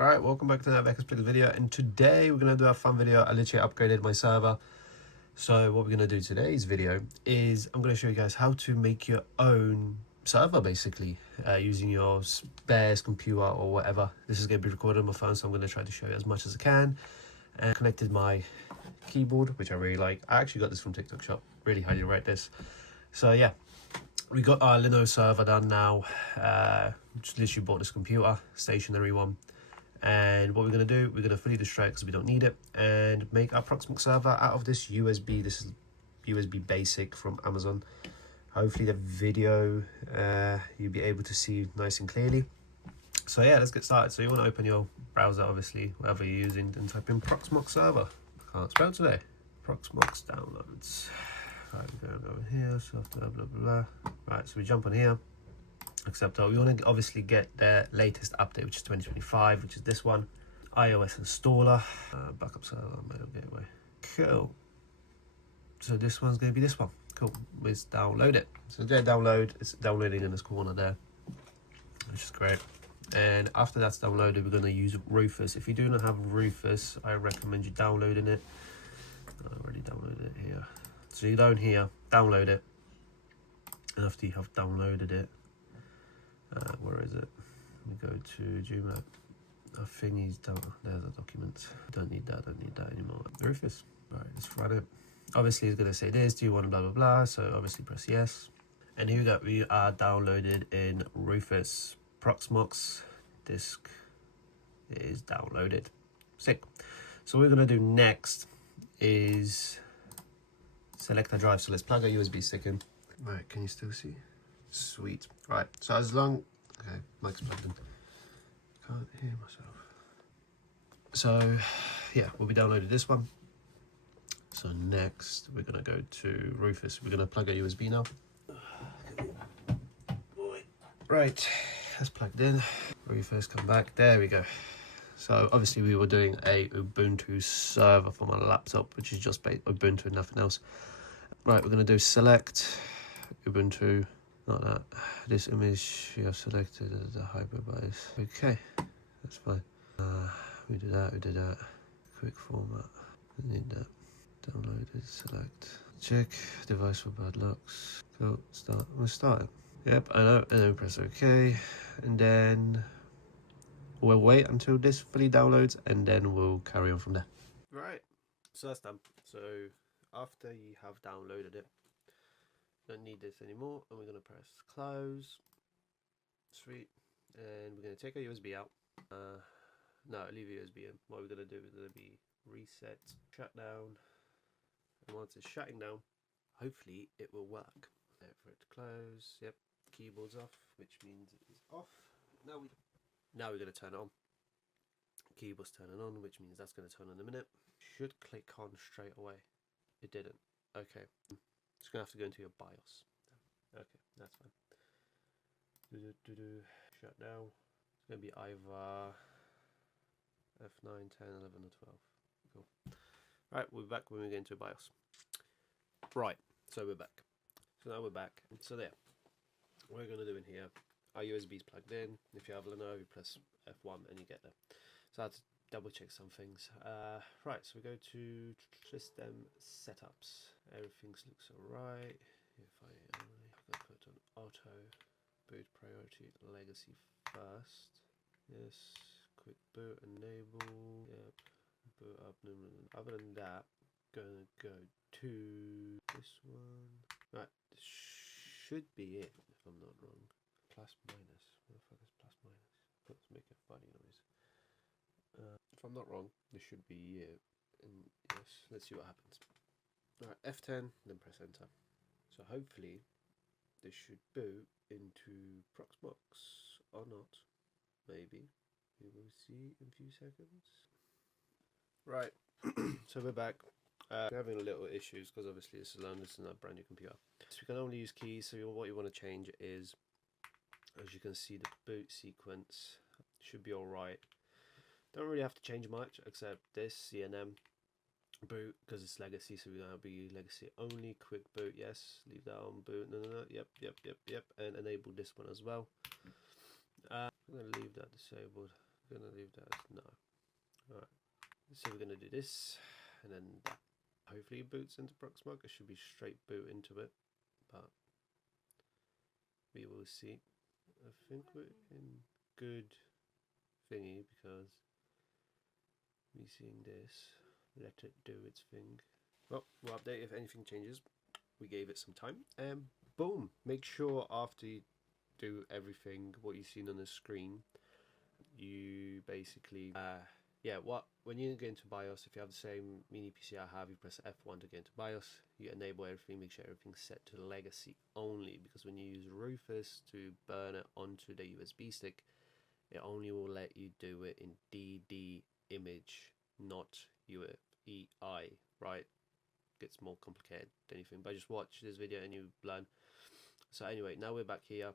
Alright, welcome back to another Hexploit video, and today we're going to do a fun video. I literally upgraded my server. So what we're going to do today's video is I'm going to show you guys how to make your own server, basically, using your spares computer or whatever. This is going to be recorded on my phone, so I'm going to try to show you as much as I can. And connected my keyboard, which I really like. I actually got this from TikTok shop. Really highly rate this. So yeah, we got our Linux server done now. Just literally bought this computer, stationary one. And what we're going to do, we're going to fully destroy it because we don't need it, and make our Proxmox server out of this USB. This is USB basic from Amazon. Hopefully the video you'll be able to see nice and clearly. So yeah, let's get started. So you want to open your browser, obviously, whatever you're using, and type in Proxmox server. I can't spell today. Proxmox downloads. Right, we're going over here, software, blah, blah, blah. Right, so we jump on here. Except we want to obviously get the latest update, which is 2025, which is this one. iOS installer, backup server, mail gateway. Cool. So this one's going to be this one. Cool. Let's download it. So there, download. It's downloading in this corner there, which is great. And after that's downloaded, we're going to use Rufus. If you do not have Rufus, I recommend you downloading it. I already downloaded it here. So you down here, download it. And after you have downloaded it, where is it? We go to Joomla. I think he's done. There's a document. Don't need that anymore. Rufus. Right, let's run it. Obviously, it's going to say this. Do you want blah blah blah? So obviously press yes. And here we go. We are downloaded in Rufus. Proxmox disk is downloaded. Sick. So what we're going to do next is select a drive. So let's plug a USB stick in. Right, can you still see? Sweet. Right, so as long... Okay, mic's plugged in. Can't hear myself. So, yeah, we'll be downloading this one. So next, we're going to go to Rufus. We're going to plug a USB now. Right, that's plugged in. Rufus, come back. There we go. So obviously we were doing a Ubuntu server for my laptop, which is just Ubuntu and nothing else. Right, we're going to do select Ubuntu. Not that. This image you have selected as the hypervisor. Okay, that's fine. We did that. Quick format. We need that. Downloaded, select. Check device for bad locks. Go, start. We'll start it. Yep, I know. And then press OK. And then we'll wait until this fully downloads, and then we'll carry on from there. Right, so that's done. So after you have downloaded it, don't need this anymore, and we're going to press close. Sweet. And we're going to take our USB out. No, leave your USB in. What we're going to do is going to be reset, shut down, and once it's shutting down, hopefully it will work. Wait for it to close. Yep, keyboard's off, which means it is off. Now we're going to turn it on. Keyboard's turning on, which means that's going to turn on in a minute. Should click on straight away. It didn't. Okay. Just gonna have to go into your BIOS. Okay, that's fine. Shut down. It's gonna be either F9, 10, 11, or 12. Cool. Right, we're back when we get into BIOS. Right, so we're back. So now we're back. So there. What we're gonna do in here, our USB is plugged in. If you have Lenovo, you press F1 and you get there. So I have to double check some things. Right, so we go to system setups. Everything looks alright. If I'm gonna put on auto, boot priority, legacy first. Yes, quick boot, enable. Yep, boot up. Other than that, gonna go to this one. Right, this should be it if I'm not wrong. Plus minus. What the fuck is plus minus? Let's make a funny noise. If I'm not wrong, this should be it. And yes, let's see what happens. Alright, F10, then press enter. So hopefully this should boot into Proxmox or not. Maybe. We will see in a few seconds. Right, so we're back. We're having a little issues because obviously this is a brand new computer. So we can only use keys, so what you want to change is, as you can see, the boot sequence should be alright. Don't really have to change much except this CNM boot because it's legacy, so we're going to be legacy only. Quick boot, yes. Leave that on boot. No. Yep. And enable this one as well. I'm going to leave that disabled We're gonna leave that as no. Alright, so we're gonna do this, and then that hopefully boots into Proxmox. It should be straight boot into it, but we will see. I think we're in good thingy because me seeing this, let it do its thing. Well, we'll update if anything changes. We gave it some time, and boom! Make sure after you do everything what you've seen on the screen, you basically when you get into BIOS, if you have the same mini PC I have, you press F1 to get into BIOS. You enable everything, make sure everything's set to legacy only, because when you use Rufus to burn it onto the USB stick, it only will let you do it in DD image, not UEFI, right? Gets more complicated than anything, but just watch this video and you learn. So anyway, now we're back here,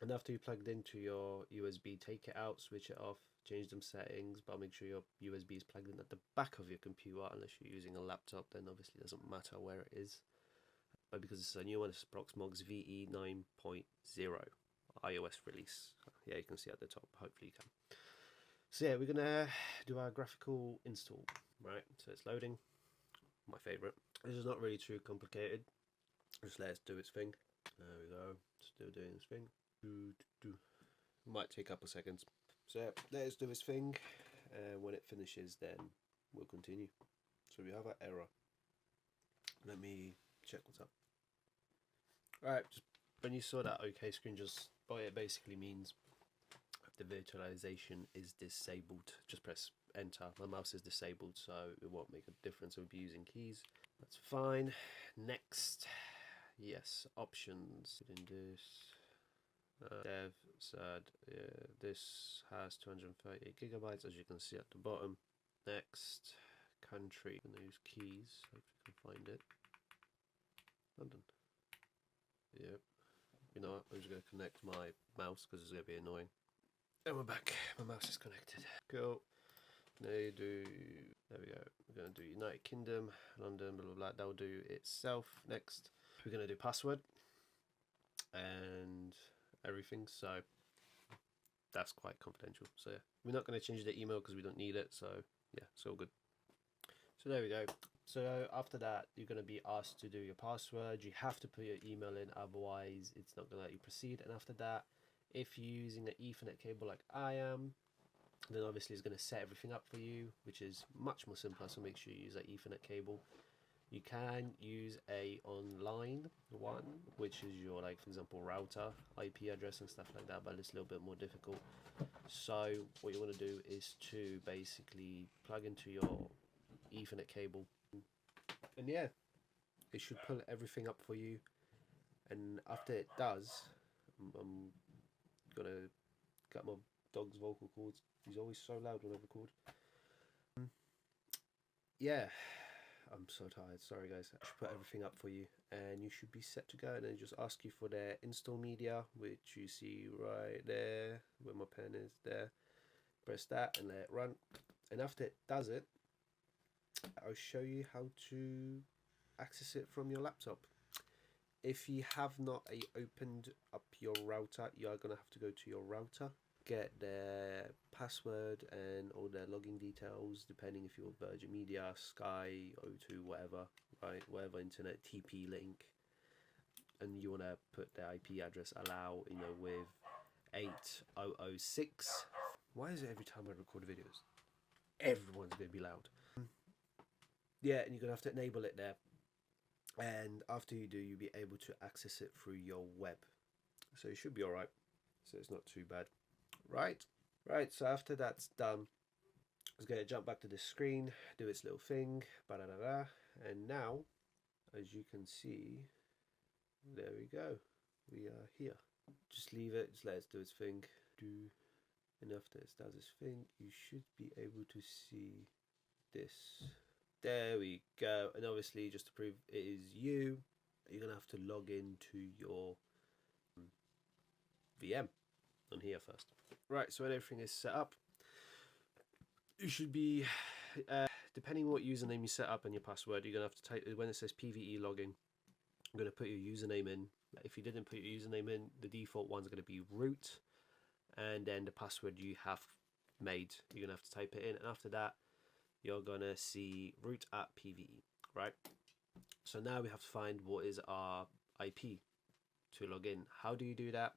and after you plugged into your USB, take it out, switch it off, change them settings, but make sure your USB is plugged in at the back of your computer. Unless you're using a laptop, then obviously it doesn't matter where it is. But because it's a new one, it's Proxmox VE 9.0 iOS release. Yeah, you can see at the top, hopefully you can. So yeah, we're gonna do our graphical install, right? So it's loading, my favorite. This is not really too complicated, just let it do its thing. There we go, still doing its thing. Might take a couple seconds. So yeah, let it do its thing, and when it finishes then we'll continue. So we have an error. Let me check what's up. Alright, just when you saw that OK screen, just what it basically means, the virtualization is disabled. Just press enter. My mouse is disabled, so it won't make a difference. We'll be using keys. That's fine. Next, yes, options. In this dev said this has 238 gigabytes, as you can see at the bottom. Next, country. I'm gonna use keys. Hope you can find it. London. Yep. You know what? I'm just gonna connect my mouse because it's gonna be annoying. And we're back. My mouse is connected. Cool. Now you do. There we go. We're gonna do United Kingdom, London, blah blah blah. That'll do itself. Next, we're gonna do password and everything. So that's quite confidential. So yeah, we're not gonna change the email because we don't need it. So yeah, it's all good. So there we go. So after that, you're going to be asked to do your password. You have to put your email in, otherwise it's not going to let you proceed. And after that, if you're using an Ethernet cable like I am, then obviously it's going to set everything up for you, which is much more simpler. So make sure you use that Ethernet cable. You can use a online one, which is your, like, for example, router, IP address and stuff like that, but it's a little bit more difficult. So what you want to do is to basically plug into your Ethernet cable, and yeah, it should pull everything up for you. And after it does, I'm gonna cut my dog's vocal cords. He's always so loud when I record. Yeah, I'm so tired. Sorry guys. I should put everything up for you, and you should be set to go. And then just ask you for their install media, which you see right there where my pen is. There, press that and let it run. And after it does it, I'll show you how to access it from your laptop. If you have not opened up your router, you are going to have to go to your router, get their password and all their login details, depending if you're Virgin Media, Sky, O2, whatever, right? Whatever internet, TP link. And you want to put their IP address, allow, you know, with 8006. Why is it every time I record videos, everyone's going to be loud? Yeah, and you're going to have to enable it there. And after you do, you'll be able to access it through your web. So it should be alright. So it's not too bad. Right, so after that's done, it's going to jump back to the screen, do its little thing, and now, as you can see, there we go. We are here. Just leave it, just let it do its thing. And after it does its thing, you should be able to see this. There we go. And obviously, just to prove it is you, you're going to have to log into your VM on here first. Right, so when everything is set up, you should be, depending on what username you set up and your password, you're going to have to type, when it says PVE login, I'm going to put your username in. If you didn't put your username in, the default one's going to be root, and then the password you have made. You're gonna have to type it in, and after that you're gonna see root at PVE, right? So now we have to find what is our IP to log in. How do you do that?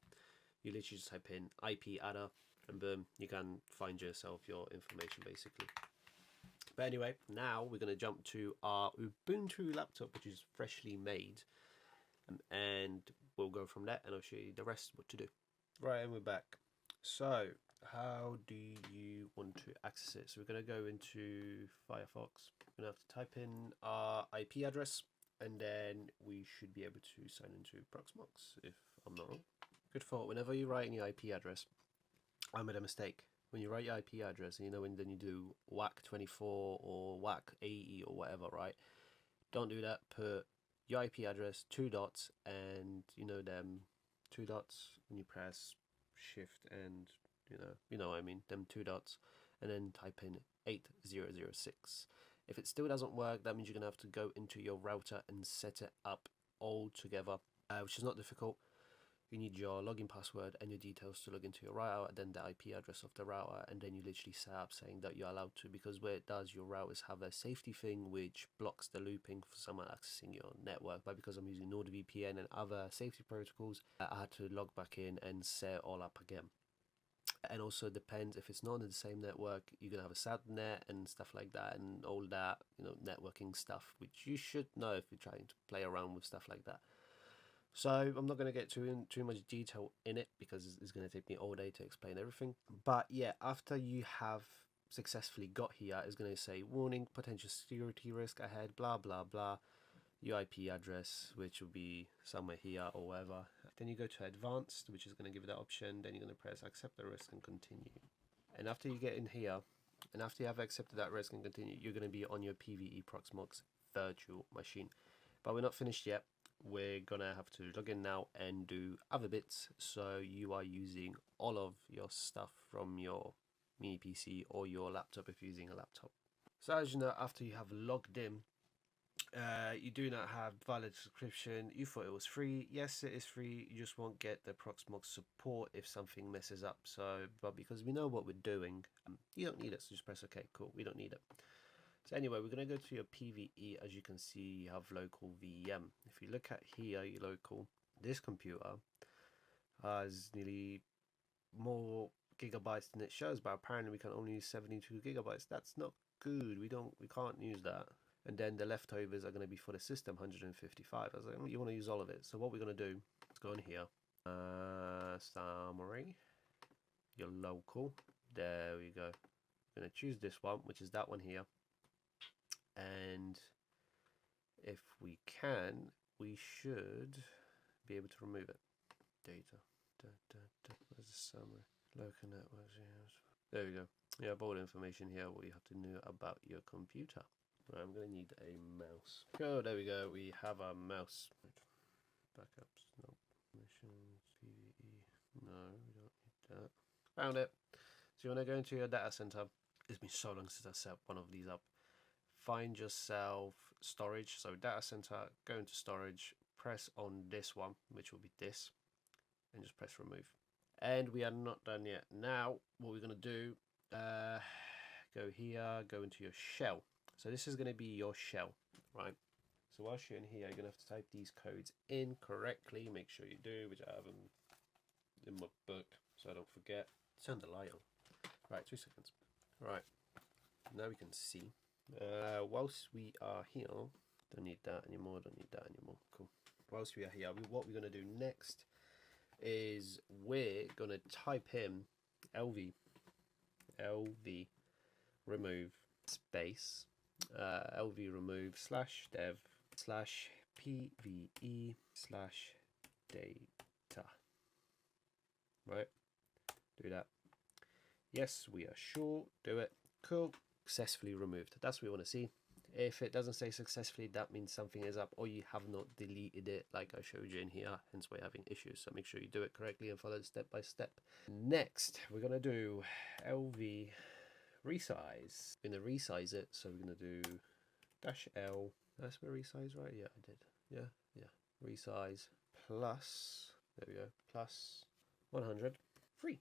You literally just type in IP adder and boom, you can find yourself your information basically. But anyway, now we're going to jump to our Ubuntu laptop, which is freshly made, and we'll go from there and I'll show you the rest what to do. Right, and we're back. So how do you want to access it? So we're going to go into Firefox. We're going to have to type in our IP address, and then we should be able to sign into Proxmox, if I'm not wrong. Good thought. Whenever you write in your IP address, I made a mistake. When you write your IP address, you know, and then you do WAC24 or WAC80 or whatever, right? Don't do that. Put your IP address, 2 dots, and you know them 2 dots, and you press shift and you know what I mean, them 2 dots, and then type in 8006. If it still doesn't work, that means you're gonna have to go into your router and set it up all together, which is not difficult. You need your login password and your details to log into your router, then the IP address of the router, and then you literally set up saying that you're allowed to, because where it does, your routers have a safety thing which blocks the looping for someone accessing your network. But because I'm using NordVPN and other safety protocols, I had to log back in and set it all up again. And also it depends, if it's not on the same network, you're gonna have a subnet and stuff like that, and all that, you know, networking stuff, which you should know if you're trying to play around with stuff like that. So I'm not going to get too much detail in it because it's going to take me all day to explain everything. But yeah, after you have successfully got here, it's going to say warning, potential security risk ahead, blah blah blah, your IP address, which will be somewhere here or wherever. Then you go to advanced, which is going to give you that option. Then you're going to press accept the risk and continue. And after you get in here, and after you have accepted that risk and continue, you're going to be on your PVE Proxmox virtual machine. But we're not finished yet. We're gonna have to log in now and do other bits, so you are using all of your stuff from your mini PC or your laptop if you're using a laptop. So as you know, after you have logged in, you do not have valid subscription. You thought it was free. Yes, it is free. You just won't get the Proxmox support if something messes up. So, but because we know what we're doing, you don't need it, so just press OK. Cool, we don't need it. So anyway, we're going to go to your PVE. As you can see, you have local VM. If you look at here, your local, this computer has nearly more gigabytes than it shows, but apparently we can only use 72 gigabytes. That's not good. We can't use that. And then the leftovers are going to be for the system, 155. I was like, you want to use all of it. So what we're going to do, let's go in here. Summary, your local. There we go. I'm going to choose this one, which is that one here. And if we can, we should be able to remove it. Data. Where's the summary? Local networks. There we go. You have all the information here, what you have to know about your computer. Right, I'm going to need a mouse. Oh, there we go. We have a mouse. Backups. No. Missions. PVE. No, we don't need that. Found it. So you want to go into your data center. It's been so long since I set one of these up. Find yourself storage, so data center, go into storage, press on this one, which will be this, and just press remove. And we are not done yet. Now what we're going to do, go here, go into your shell. So this is going to be your shell, right? So whilst you're in here, you're going to have to type these codes in correctly. Make sure you do, which I have them in my book so I don't forget. Turn the light on. Right, 2 seconds. Right, now we can see. Whilst we are here, don't need that anymore, cool. Whilst we are here, what we're going to do next is we're going to type in lv remove space lv remove /dev /pve /data, right? Do that. Yes, we are sure. Do it. Cool. Successfully removed. That's what we want to see. If it doesn't say successfully, that means something is up or you have not deleted it like I showed you in here, hence we're having issues. So make sure you do it correctly and follow it step by step. Next, we're going to do lv resize. We're going to resize it, so we're going to do -L. That's where resize, right? Yeah, I did. Yeah. Resize plus, there we go, plus 100 free.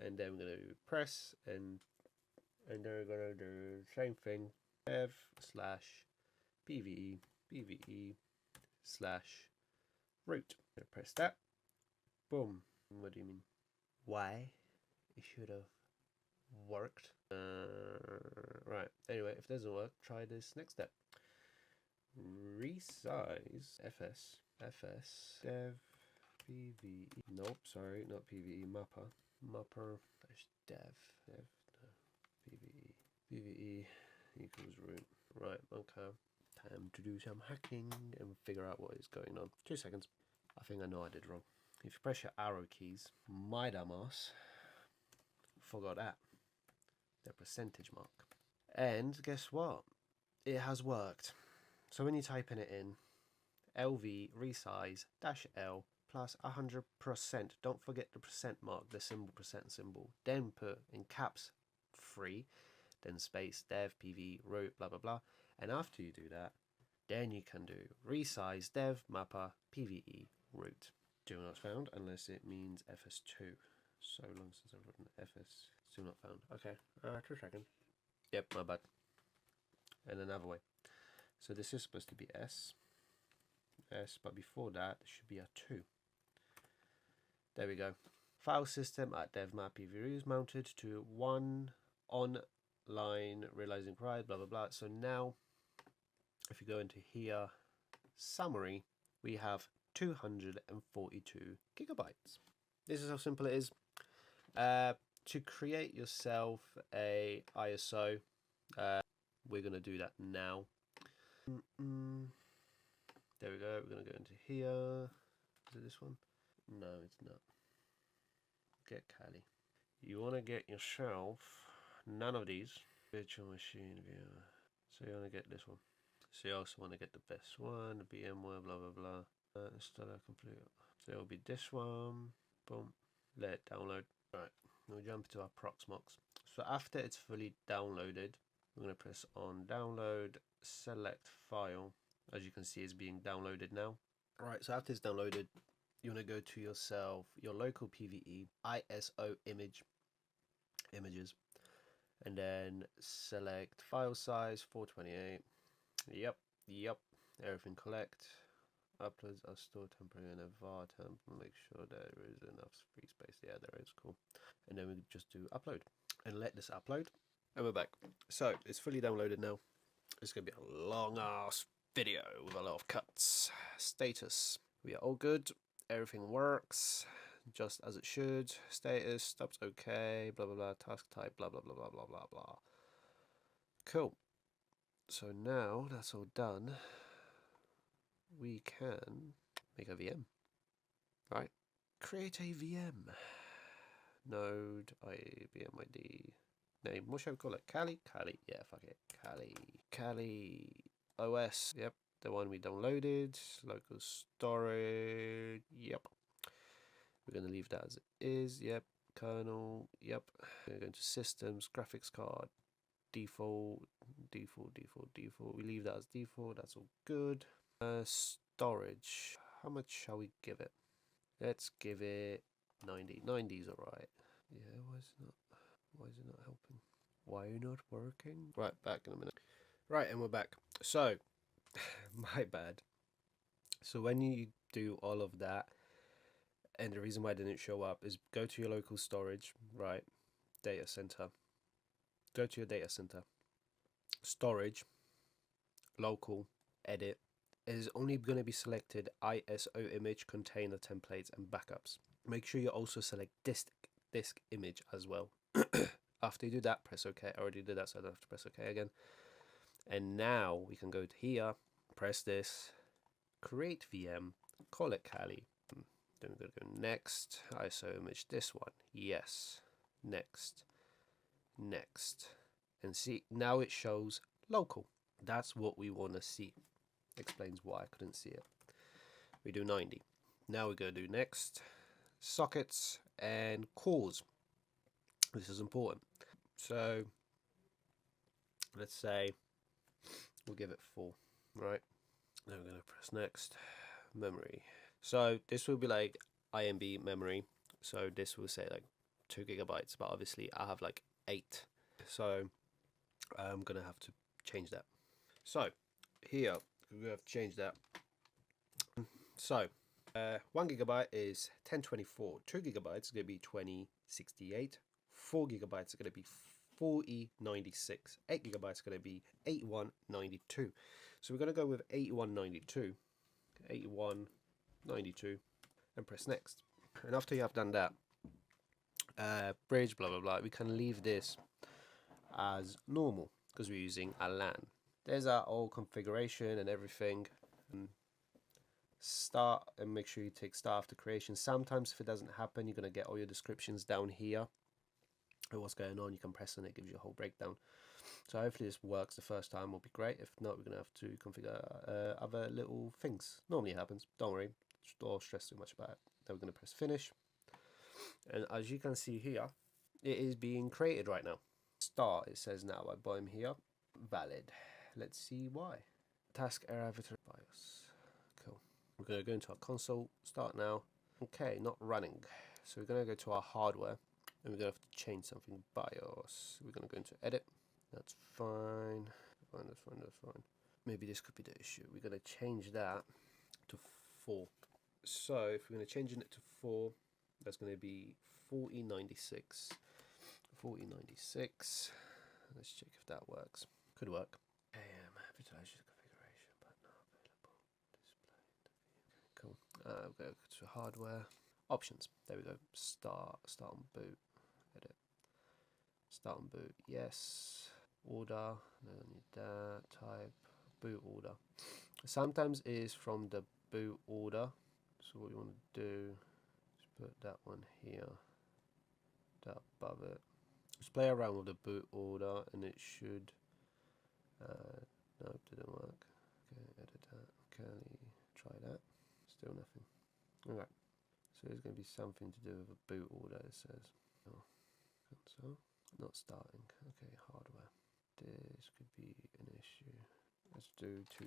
and then we're gonna do press, and then we're gonna do the same thing, dev slash pve slash root. I'm gonna press that. Boom. What do you mean? Why? It should have worked. Right. Anyway, if it doesn't work, try this next step. Resize fs dev pve. Nope, sorry, not pve. Mapper dash dev no, pve equals root. Right. Okay. Time to do some hacking and figure out what is going on. 2 seconds. I think I know I did wrong. If you press your arrow keys, my dumbass forgot that. The percentage mark. And guess what? It has worked. So when you type in it in, LV resize -L plus 100%. Don't forget the percent mark, the symbol, percent symbol. Then put in caps 3, then space dev pv root blah blah blah. And after you do that, then you can do resize dev mapper pve root. Do not found unless it means fs2. So long since I've written fs, still not found. Okay, 2 seconds. Yep, my bad. And another way. So this is supposed to be S, but before that, there should be a 2. There we go. File system at devmap.pv is mounted to 1 online realizing pride, blah, blah, blah. So now, if you go into here, summary, we have 242 gigabytes. This is how simple it is. To create yourself a ISO, we're going to do that now. There we go. We're going to go into here. Is it this one? No, it's not. Get Kali. You want to get yourself none of these. Virtual machine viewer. So you want to get this one. So you also want to get the best one, the VMware, blah, blah, blah. Installer complete. So it'll be this one. Boom. Let it download. Right. We'll jump to our Proxmox. So after it's fully downloaded, we're going to press on download, select file. As you can see, it's being downloaded now. Right, so after it's downloaded, you want to go to yourself, your local PVE, ISO images, and then select file size 428. Yep, everything collect. Uploads are stored temporarily in a var temp. Make sure there is enough free space. Yeah, there is. Cool. And then we just do upload and let this upload. And we're back. So it's fully downloaded now. It's going to be a long ass video with a lot of cuts. Status. We are all good. Everything works just as it should. Status. Stops okay. Blah, blah, blah. Task type. Blah, blah, blah, blah, blah, blah, blah. Cool. So now that's all done, we can make a VM. Right. Create a VM. Node, VM ID. Name. What should I call it? Kali? Kali. Yeah, fuck it. Kali. Kali OS. Yep. The one we downloaded. Local storage. Yep. We're going to leave that as it is. Yep. Kernel. Yep. We're going to systems. Graphics card. Default. We leave that as default. That's all good. Storage. How much shall we give it? Let's give it 90. 90 is alright. Yeah, why is it not helping? Why are you not working? Right, back in a minute. Right, and we're back. So, my bad. So when you do all of that, and the reason why it didn't show up is go to your local storage, right? Data center. Go to your data center. Storage. Local. Edit. It is only going to be selected ISO image, container templates, and backups. Make sure you also select disk image as well. After you do that, press OK. I already did that, so I don't have to press OK again. And now we can go to here, press this, create VM, call it Kali. Then we're going to go next, ISO image, this one. Yes. Next. And see, now it shows local. That's what we want to see. Explains why I couldn't see it. We do 90. Now we're going to do next, sockets and cores. This is important. So let's say we'll give it 4, right? Now we're going to press next, memory. So this will be like IMB memory. So this will say like 2 gigabytes, but obviously I have like 8, so I'm gonna have to change that. So here we have to change that. So 1 gigabyte is 1024, 2 gigabytes is going to be 2068, 4 gigabytes are going to be 4096, 8 gigabytes is going to be 8192. So we're going to go with 8192, 8192, and press next. And after you have done that, bridge, blah blah blah, we can leave this as normal because we're using a LAN. There's our old configuration and everything. Start, and make sure you take start after creation. Sometimes if it doesn't happen, you're going to get all your descriptions down here and what's going on. You can press on it, it gives you a whole breakdown. So hopefully this works the first time, will be great. If not, we're going to have to configure other little things. Normally it happens, don't worry, don't stress too much about it. Then we're going to press finish, and as you can see here, it is being created right now. Start, it says now by bottom here, valid. Let's see why. Task error BIOS. Cool. We're going to go into our console, start now. Okay, not running. So we're going to go to our hardware and we're going to have to change something. BIOS. We're going to go into edit. That's fine. That's fine. Maybe this could be the issue. We're going to change that to 4. So if we're going to change it to 4, that's going to be 4096. 4096. Let's check if that works. Could work. Visualization configuration, but not available. Display. Cool. We'll go to hardware options. There we go. Start on boot. Edit. Start on boot. Yes. Order. No, I need that. Type. Boot order. Sometimes it is from the boot order. So what you want to do is put that one here. That above it. Just play around with the boot order, and it should. No, didn't work. Okay, edit that. Okay, try that. Still nothing. Alright. So there's going to be something to do with a boot order, it says. Oh, console. Not starting. Okay, hardware. This could be an issue. Let's do 2.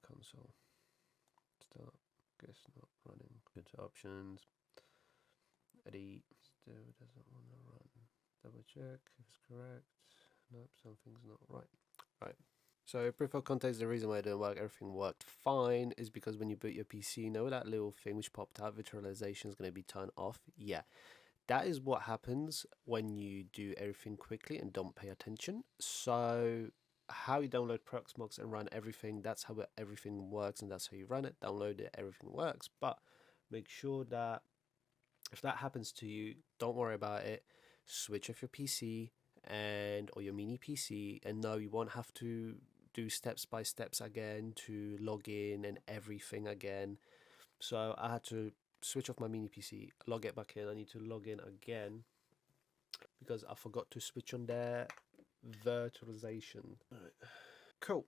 Console. Start. Guess not running. Go to options. Edit. Still doesn't want to run. Double check if it's correct. Nope, something's not right. Right. So proof of context, the reason why it didn't work, everything worked fine, is because when you boot your PC, you know that little thing which popped out, virtualization is going to be turned off? Yeah. That is what happens when you do everything quickly and don't pay attention. So how you download Proxmox and run everything, that's how everything works, and that's how you run it. Download it, everything works. But make sure that if that happens to you, don't worry about it. Switch off your PC or your mini PC, and no, you won't have to do steps by steps again to log in and everything again. So I had to switch off my mini PC, log it back in. I need to log in again because I forgot to switch on their virtualization. Right. Cool,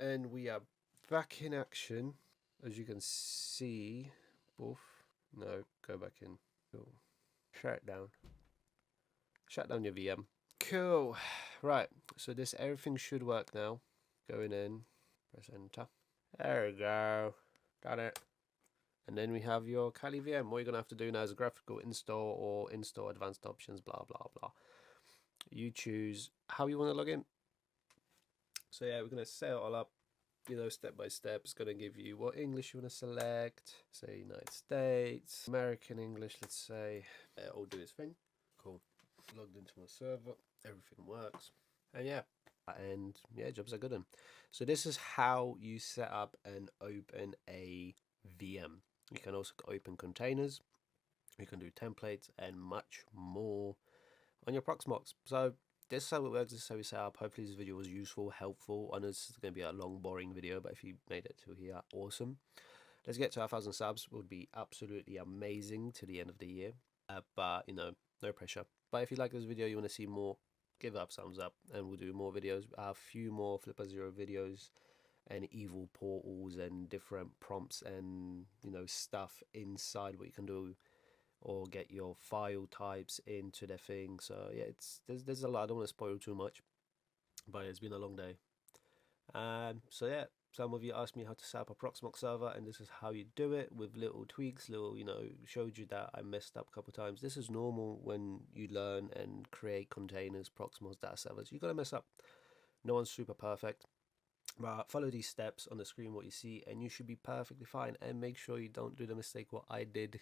and we are back in action, as you can see. Both. No, go back in. Cool. Shut it down. Shut down your VM. Cool. Right. So this everything should work now. Going in. Press enter. There we go. Got it. And then we have your Kali VM. What you're gonna have to do now is a graphical install or install advanced options. Blah blah blah. You choose how you want to log in. So yeah, we're gonna set it all up. You know, step by step. It's gonna give you what English you want to select. Say United States, American English. Let's say. I'll do its thing. Cool. Logged into my server, everything works, and yeah, jobs are good on. So this is how you set up and open a VM. You can also open containers, you can do templates and much more on your Proxmox. So this is how it works, this is how we set up. Hopefully this video was useful, helpful. I know this is going to be a long, boring video, but if you made it to here, awesome. Let's get to 1,000 subs. Would be absolutely amazing to the end of the year. But you know, no pressure. But if you like this video, you want to see more, give it a thumbs up, and we'll do more videos. I have a few more Flipper Zero videos and evil portals and different prompts and, you know, stuff inside what you can do, or get your file types into the thing. So yeah, there's a lot. I don't want to spoil too much, but it's been a long day. So yeah, Some of you asked me how to set up a Proxmox server, and this is how you do it with little tweaks, little, showed you that I messed up a couple of times. This is normal when you learn and create containers, Proxmox data servers. You gotta mess up. No one's super perfect. But follow these steps on the screen, what you see, and you should be perfectly fine. And make sure you don't do the mistake what I did.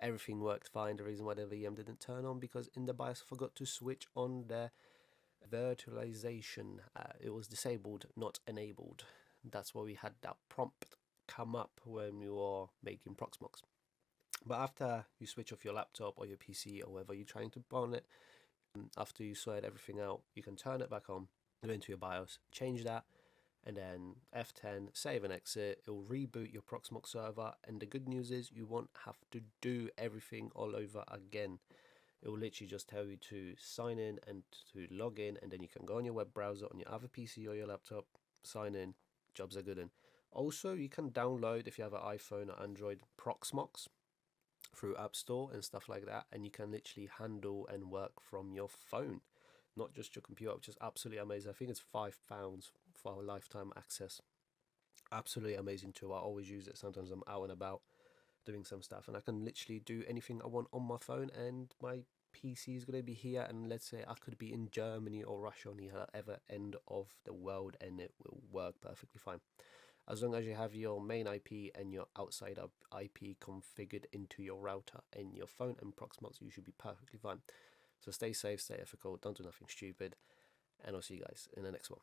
Everything worked fine. The reason why the VM didn't turn on, because in the BIOS I forgot to switch on the virtualization. It was disabled, not enabled. That's why we had that prompt come up when you are making Proxmox. But after you switch off your laptop or your PC or whatever you're trying to run it, after you sort everything out, you can turn it back on, go into your BIOS, change that, and then F10, save and exit. It will reboot your Proxmox server, and the good news is you won't have to do everything all over again. It will literally just tell you to sign in and to log in, and then you can go on your web browser on your other PC or your laptop, sign in, jobs are good. And also you can download, if you have an iPhone or Android, Proxmox through App Store and stuff like that, and you can literally handle and work from your phone, not just your computer, which is absolutely amazing. I think it's £5 for a lifetime access. Absolutely amazing tool. I always use it. Sometimes I'm out and about doing some stuff, and I can literally do anything I want on my phone, and my PC is going to be here, and let's say I could be in Germany or Russia on the other end of the world, and it will work perfectly fine. As long as you have your main IP and your outside IP configured into your router and your phone and Proxmox, you should be perfectly fine. So stay safe, stay ethical, don't do nothing stupid, and I'll see you guys in the next one.